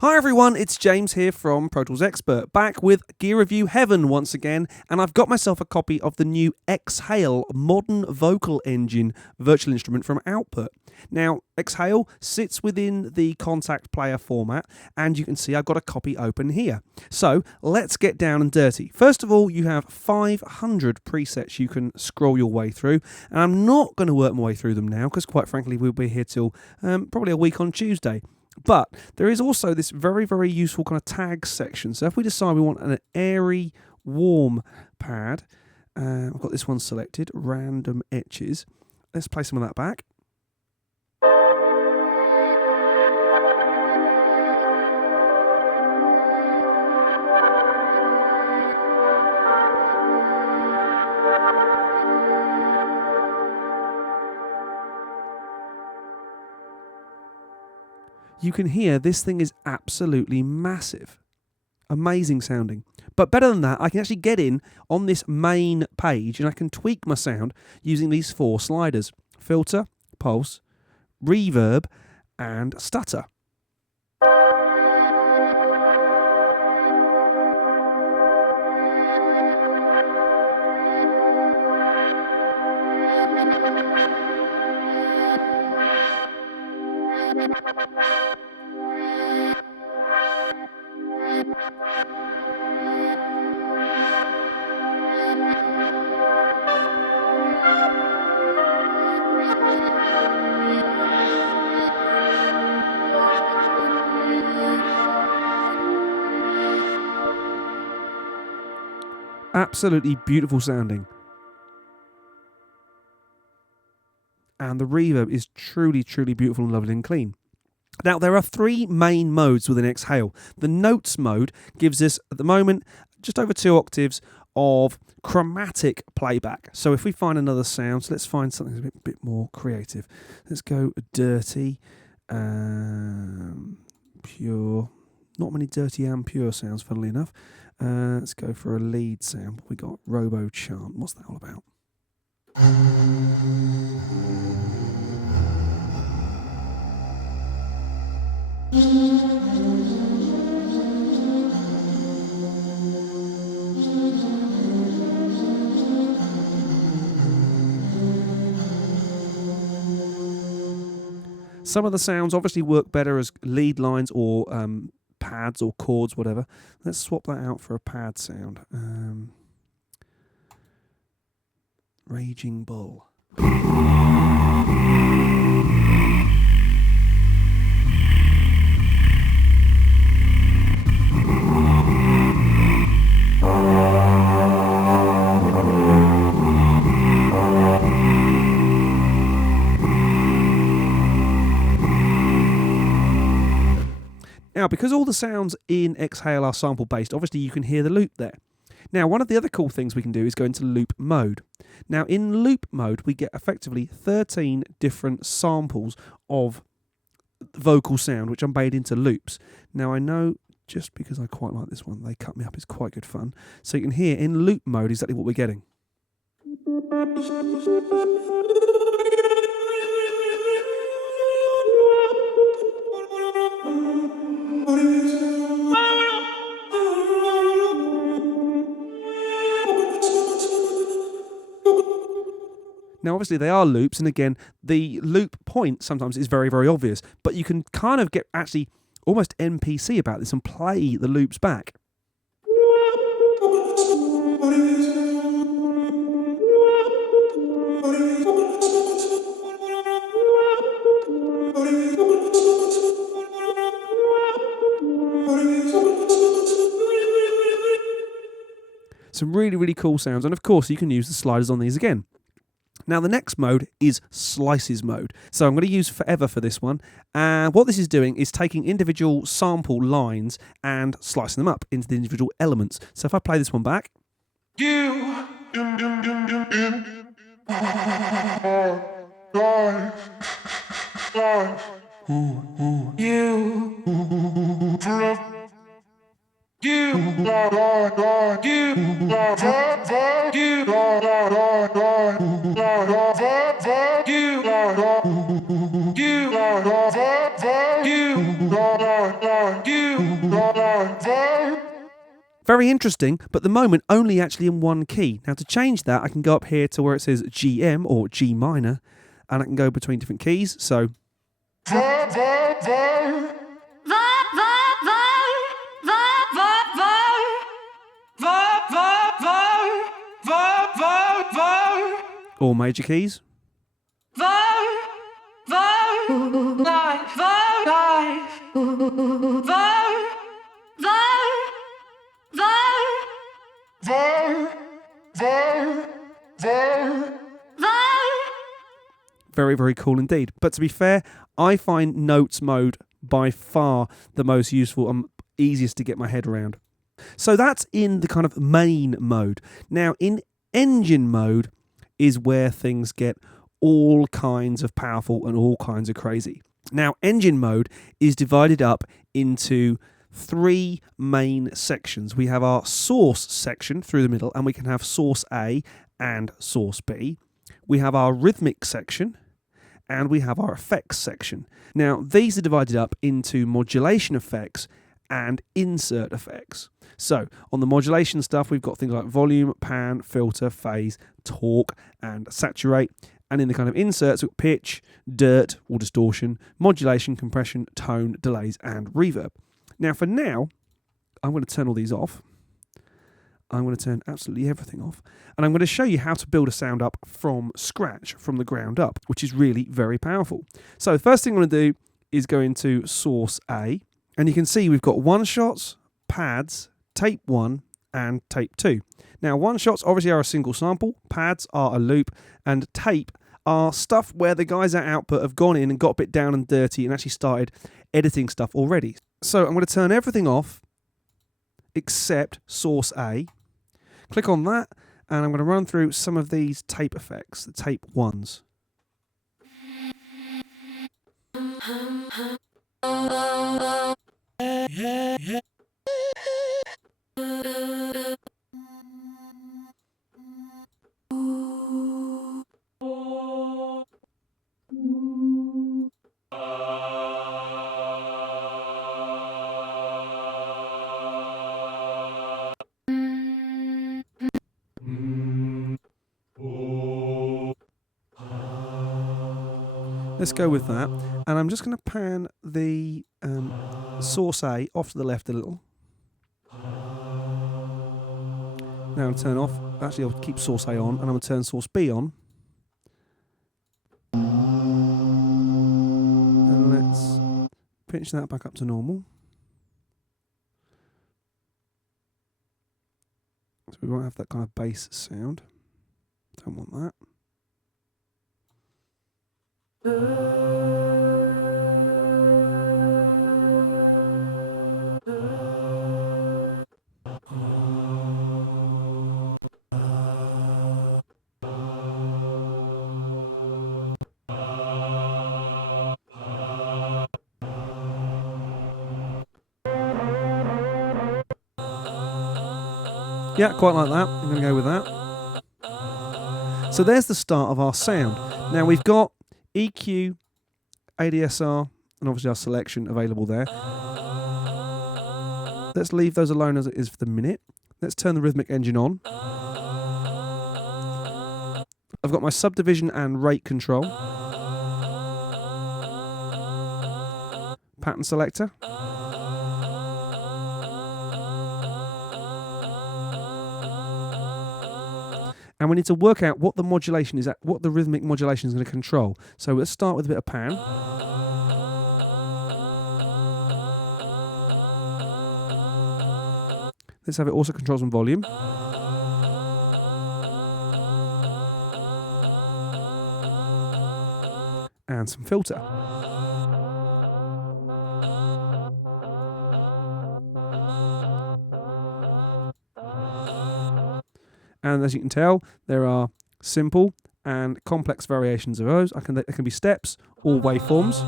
Hi everyone, it's James here from Pro Tools Expert, back with Gear Review Heaven once again, and I've got myself a copy of the new Exhale Modern Vocal Engine virtual instrument from Output. Now, Exhale sits within the Kontakt Player format, and you can see I've got a copy open here. So, let's get down and dirty. First of all, you have 500 presets you can scroll your way through, and I'm not going to work my way through them now, because quite frankly, we'll be here till probably a week on Tuesday. But there is also this very, very useful kind of tag section. So if we decide we want an airy, warm pad, I've got this one selected, random etches. Let's play some of that back. You can hear this thing is absolutely massive. Amazing sounding. But better than that, I can actually get in on this main page and I can tweak my sound using these 4 sliders. Filter, pulse, reverb, and stutter. Absolutely beautiful sounding. And the reverb is truly, truly beautiful and lovely and clean. Now, there are 3 main modes within Exhale. The Notes mode gives us, at the moment, just over 2 octaves of chromatic playback. So if we find another sound, so let's find something a bit more creative. Let's go dirty, pure. Not many dirty and pure sounds, funnily enough. Let's go for a lead sound. We got Robo Chant. What's that all about? Some of the sounds obviously work better as lead lines or pads or chords, whatever. Let's swap that out for a pad sound. Raging Bull. Now, because all the sounds in Exhale are sample-based, obviously you can hear the loop there. Now, one of the other cool things we can do is go into loop mode. Now, in loop mode, we get effectively 13 different samples of vocal sound, which are made into loops. Now, I know, just because I quite like this one, They Cut Me Up is quite good fun. So you can hear in loop mode exactly what we're getting. Now, obviously, they are loops, and again, the loop point sometimes is very, very obvious, but you can kind of get actually almost NPC about this and play the loops back. Some really, really cool sounds, and of course, you can use the sliders on these again. Now, the next mode is Slices mode. So I'm going to use Forever for this one. And what this is doing is taking individual sample lines and slicing them up into the individual elements. So if I play this one back. Very interesting, but at the moment only actually in one key. Now to change that, I can go up here to where it says GM or G minor, and I can go between different keys. So all major keys. Very, very cool indeed. But to be fair, I find notes mode by far the most useful and easiest to get my head around. So that's in the kind of main mode. Now in engine mode is where things get all kinds of powerful and all kinds of crazy. Now engine mode is divided up into 3 main sections. We have our source section through the middle, and we can have source A and source B. We have our rhythmic section, and we have our effects section. Now, these are divided up into modulation effects and insert effects. So, on the modulation stuff, we've got things like volume, pan, filter, phase, torque, and saturate. And in the kind of inserts, we've got pitch, dirt or distortion, modulation, compression, tone, delays, and reverb. Now, for now, I'm going to turn all these off. I'm going to turn absolutely everything off. And I'm going to show you how to build a sound up from scratch, from the ground up, which is really very powerful. So the first thing I'm going to do is go into source A. And you can see we've got one shots, pads, tape 1, and tape 2. Now, one shots obviously are a single sample, pads are a loop, and tape are stuff where the guys at Output have gone in and got a bit down and dirty and actually started editing stuff already. So I'm going to turn everything off except source A. Click on that, and I'm going to run through some of these tape effects, the tape 1s. Let's go with that, and I'm just going to pan the source A off to the left a little. Now I'll turn off, actually I'll keep source A on, and I'm going to turn source B on. And let's pitch that back up to normal. So we won't have that kind of bass sound. Don't want that. Yeah, quite like that. I'm going to go with that. So there's the start of our sound. Now we've got EQ, ADSR, and obviously our selection available there. Let's leave those alone as it is for the minute. Let's turn the rhythmic engine on. I've got my subdivision and rate control. Pattern selector. And we need to work out what the modulation is at, what the rhythmic modulation is going to control. So let's start with a bit of pan. Let's have it also control some volume. And some filter. And as you can tell, there are simple and complex variations of those. There can be steps or waveforms.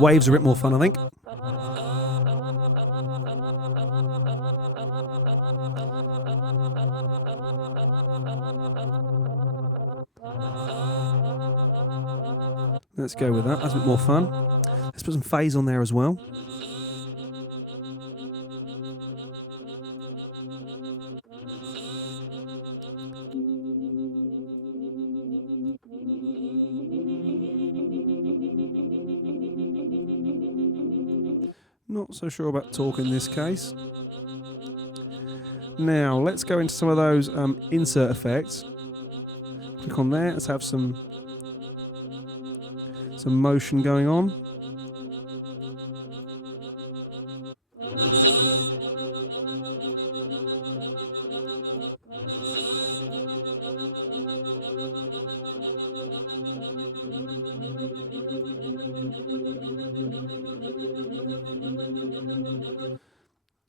Waves are a bit more fun, I think. Let's go with that. That's a bit more fun. Let's put some phase on there as well. Not so sure about talk in this case. Now, let's go into some of those insert effects. Click on there. Let's have some motion going on.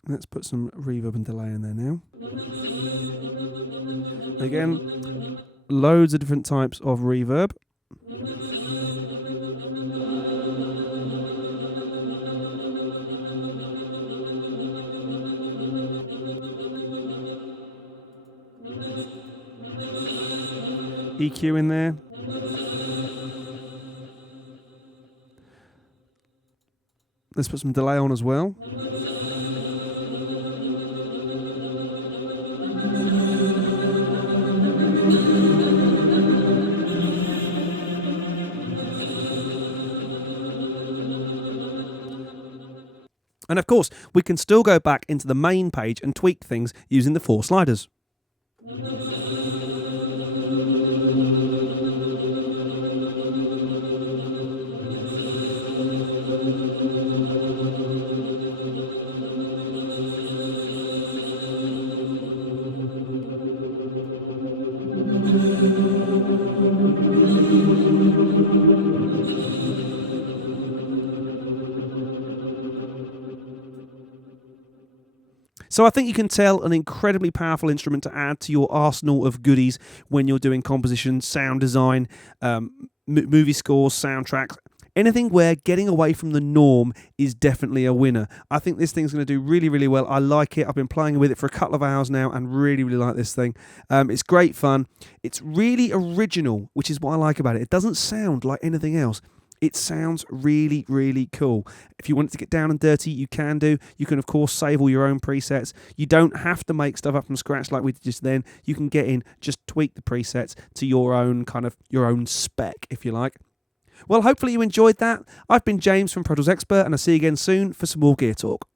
Let's put some reverb and delay in there now. Again, loads of different types of reverb. EQ in there. Let's put some delay on as well. And of course, we can still go back into the main page and tweak things using the 4 sliders. So I think you can tell an incredibly powerful instrument to add to your arsenal of goodies when you're doing composition, sound design, movie scores, soundtracks, anything where getting away from the norm is definitely a winner. I think this thing's going to do really, really well. I like it. I've been playing with it for a couple of hours now and really, really like this thing. It's great fun. It's really original, which is what I like about it. It doesn't sound like anything else. It sounds really, really cool. If you want it to get down and dirty, you can do. You can, of course, save all your own presets. You don't have to make stuff up from scratch like we did just then. You can get in, just tweak the presets to your own spec, if you like. Well, hopefully you enjoyed that. I've been James from Pro Tools Expert, and I'll see you again soon for some more Gear Talk.